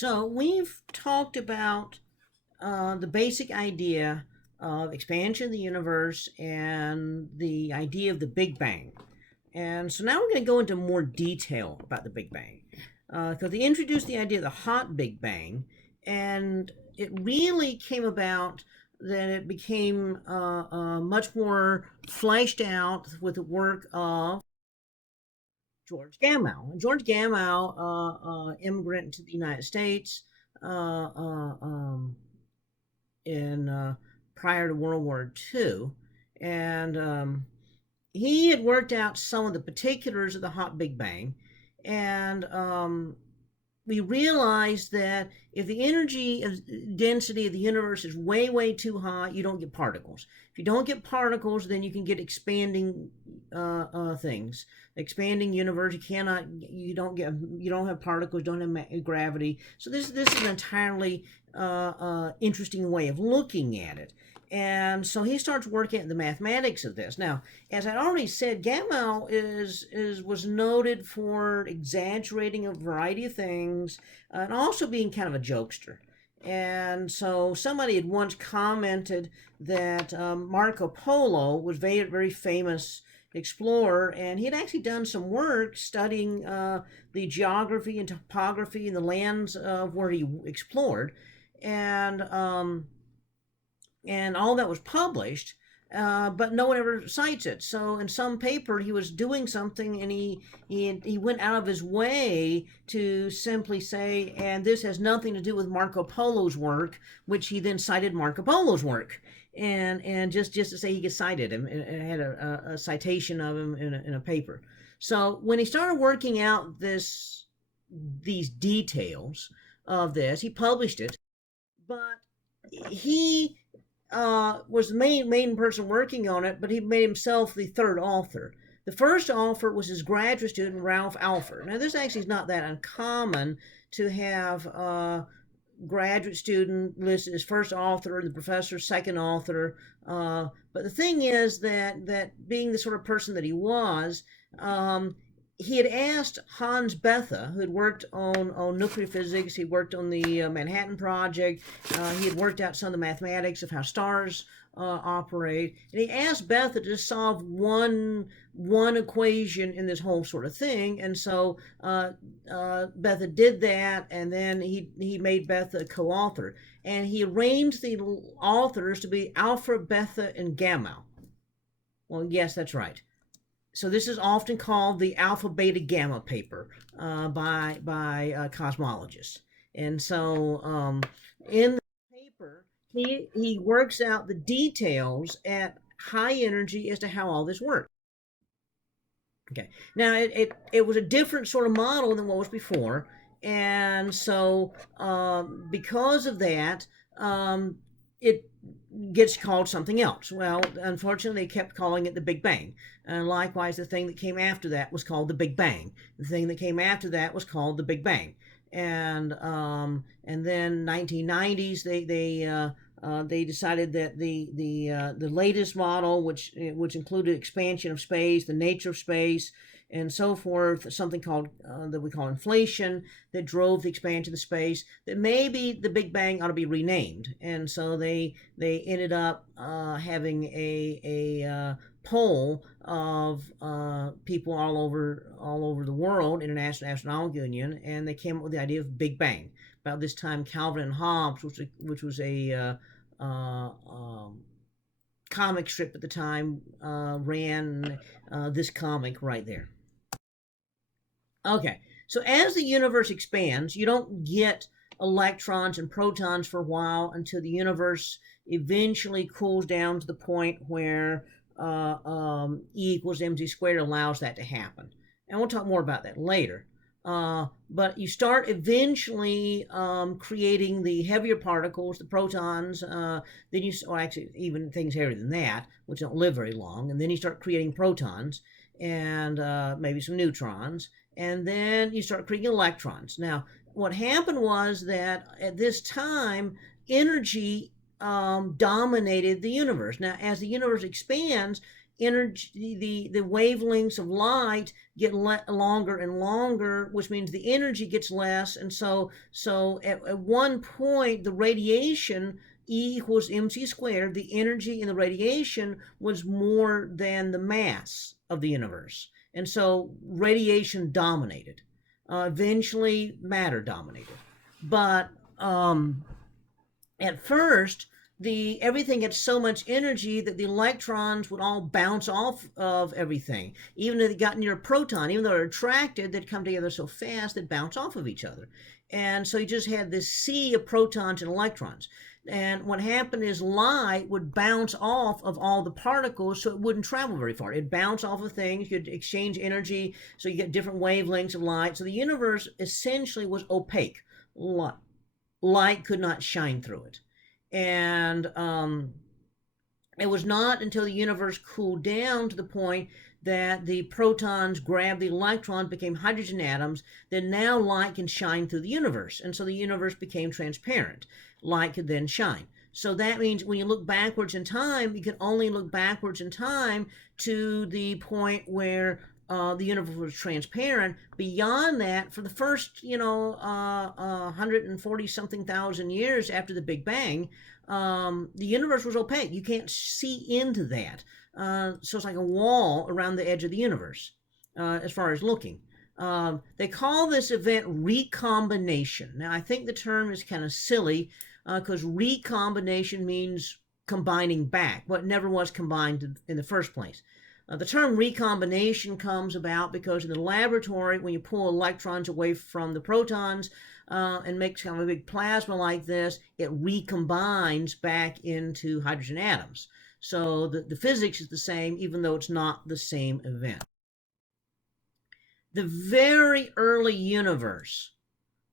So we've talked about the basic idea of expansion of the universe and the idea of the Big Bang. And so now we're going to go into more detail about the Big Bang. Because they introduced the idea of the hot Big Bang, and it really came about that it became much more fleshed out with the work of George Gamow. George Gamow, immigrant to the United States uh, uh, um, in prior to World War II, and he had worked out some of the particulars of the hot Big Bang, and we realized that if the energy density of the universe is way too high, you don't get particles. If you don't get particles, then you can get expanding things, expanding universe. You don't have particles, don't have gravity. So this is an entirely interesting way of looking at it. And so he starts working at the mathematics of this. Now, as I already said, Gamow was noted for exaggerating a variety of things and also being kind of a jokester. And so somebody had once commented that Marco Polo was very famous explorer, and he had actually done some work studying the geography and topography and the lands of where he explored, and all that was published, but no one ever cites it. So in some paper, he was doing something, and he went out of his way to simply say, and this has nothing to do with Marco Polo's work, which he then cited Marco Polo's work, and just to say he could cite him, and had a citation of him in a paper. So when he started working out these details of this, he published it, but he was the main person working on it, but he made himself the third author. The first author was his graduate student, Ralph Alpher. Now, this actually is not that uncommon to have a graduate student listed as first author and the professor's second author. But the thing is that being the sort of person that he was, he had asked Hans Bethe, who had worked on nuclear physics, he worked on the Manhattan Project, he had worked out some of the mathematics of how stars operate, and he asked Bethe to just solve one equation in this whole sort of thing. And so Bethe did that, and then he made Bethe a co-author, and he arranged the authors to be Alpha, Bethe, and Gamow. Well, yes, that's right. So this is often called the alpha, beta, gamma paper by cosmologists. And so in the paper, he works out the details at high energy as to how all this works. Okay. Now it was a different sort of model than what was before, and so because of that, it gets called something else. Well, unfortunately, they kept calling it the Big Bang. And likewise, the thing that came after that was called the Big Bang. The thing that came after that was called the Big Bang. And then 1990s, they decided that the latest model, which included expansion of space, the nature of space, and so forth, something called that we call inflation, that drove the expansion of space, that maybe the Big Bang ought to be renamed. And so they ended up having a poll of people all over the world, International Astronomical Union, and they came up with the idea of Big Bang. About this time, Calvin and Hobbes, which was a comic strip at the time, ran this comic right there. Okay, so as the universe expands, you don't get electrons and protons for a while until the universe eventually cools down to the point where E equals mc squared allows that to happen. And we'll talk more about that later. But you start eventually creating the heavier particles, the protons, then actually even things heavier than that, which don't live very long, and then you start creating protons and maybe some neutrons, and then you start creating electrons. Now, what happened was that at this time, energy dominated the universe. Now, as the universe expands, energy, the wavelengths of light get longer and longer, which means the energy gets less. And so at one point, the radiation, E equals mc squared, the energy in the radiation was more than the mass of the universe. And so radiation dominated. Eventually, matter dominated. But at first, everything had so much energy that the electrons would all bounce off of everything. Even if they got near a proton, even though they're attracted, they'd come together so fast they'd bounce off of each other. And so you just had this sea of protons and electrons. And what happened is light would bounce off of all the particles, so it wouldn't travel very far. It'd bounce off of things, you'd exchange energy, so you get different wavelengths of light. So the universe essentially was opaque. Light could not shine through it. And it was not until the universe cooled down to the point that the protons grabbed the electrons, became hydrogen atoms, that now light can shine through the universe. And so the universe became transparent. Light could then shine. So that means when you look backwards in time, you can only look backwards in time to the point where the universe was transparent. Beyond that, for the first, 140 something thousand years after the Big Bang, the universe was opaque. You can't see into that. So it's like a wall around the edge of the universe as far as looking. They call this event recombination. Now, I think the term is kind of silly because recombination means combining back, what never was combined in the first place. The term recombination comes about because in the laboratory, when you pull electrons away from the protons and makes kind of a big plasma like this, it recombines back into hydrogen atoms. So the physics is the same, even though it's not the same event. The very early universe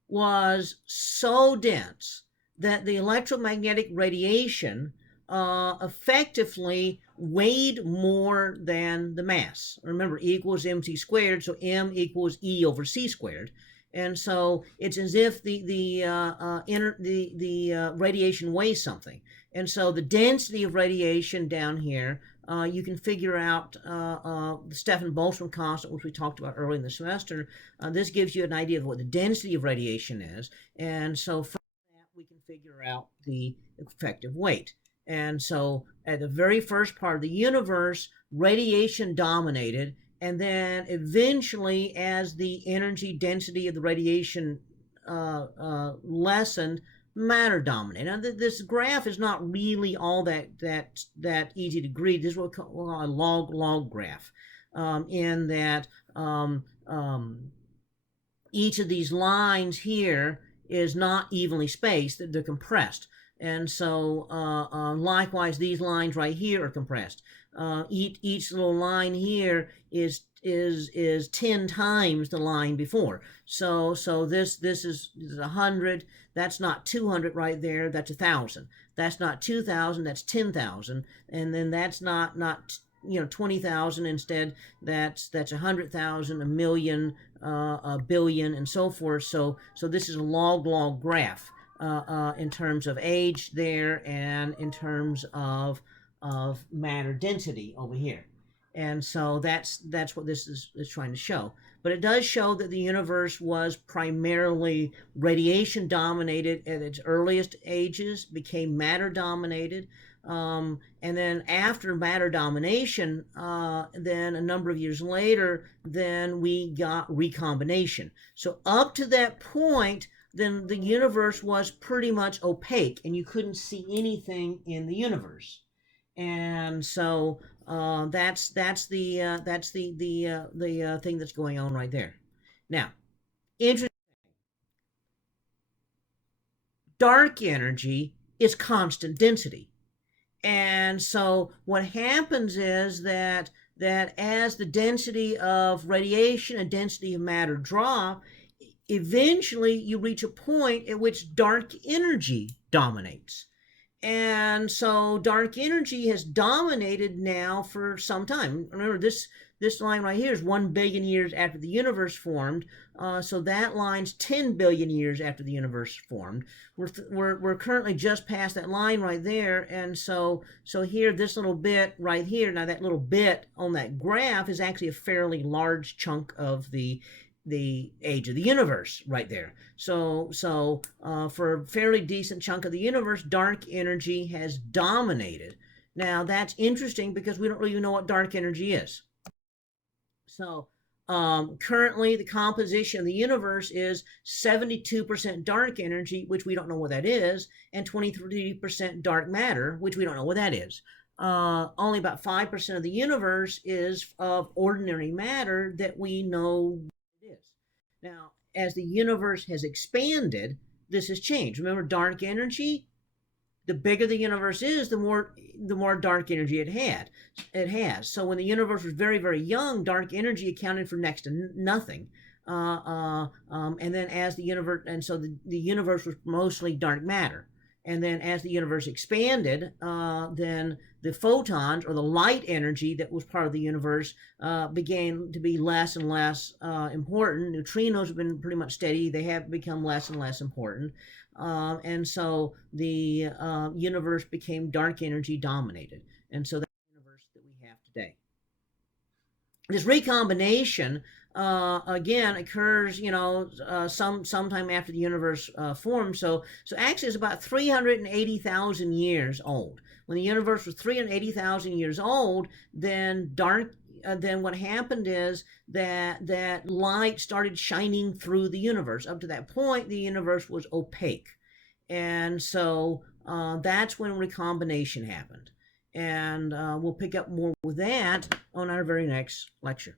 was so dense that the electromagnetic radiation effectively weighed more than the mass. Remember, E equals mc squared, so m equals E over c squared. And so it's as if the radiation weighs something. And so the density of radiation down here, you can figure out the Stefan Boltzmann constant, which we talked about early in the semester. This gives you an idea of what the density of radiation is. And so from that, we can figure out the effective weight. And so at the very first part of the universe, radiation dominated. And then eventually, as the energy density of the radiation lessened, matter dominated. Now, this graph is not really all that easy to read. This is what we call a log graph, in that each of these lines here is not evenly spaced; they're compressed. And so, likewise, these lines right here are compressed. Each little line here is 10 times the line before. So this is 100. That's not 200 right there. That's 1,000. That's not 2,000. That's 10,000. And then that's not 20,000. Instead, that's 100,000, a million, a billion, and so forth. So this is a log graph. In terms of age there and in terms of matter density over here. And so that's what this is trying to show. But it does show that the universe was primarily radiation dominated at its earliest ages, became matter dominated. And then after matter domination, then a number of years later, then we got recombination. So up to that point, then the universe was pretty much opaque and you couldn't see anything in the universe. And so that's the thing that's going on right there. Now, interesting. Dark energy is constant density. And so what happens is that as the density of radiation and density of matter drop, eventually you reach a point at which dark energy dominates. And so dark energy has dominated now for some time. Remember, this line right here is 1 billion years after the universe formed. So that line's 10 billion years after the universe formed. We're currently just past that line right there, and so here, this little bit right here. Now that little bit on that graph is actually a fairly large chunk of the age of the universe right there. So for a fairly decent chunk of the universe, dark energy has dominated. Now that's interesting because we don't really know what dark energy is. So currently, the composition of the universe is 72% dark energy, which we don't know what that is, and 23% dark matter, which we don't know what that is. Only about 5% of the universe is of ordinary matter that we know what it is. Now, as the universe has expanded, this has changed. Remember, dark energy, the bigger the universe is, the more dark energy it has. So when the universe was very, very young, dark energy accounted for next to nothing. And then as the universe, and so the universe was mostly dark matter. And then as the universe expanded, then the photons, or the light energy that was part of the universe, began to be less and less important. Neutrinos have been pretty much steady. They have become less and less important. And so the universe became dark energy dominated. And so that's the universe that we have today. This recombination again occurs, sometime after the universe formed. So actually, it's about 380,000 years old. When the universe was 380,000 years old, then what happened is that light started shining through the universe. Up to that point, the universe was opaque, and so that's when recombination happened. And we'll pick up more with that on our very next lecture.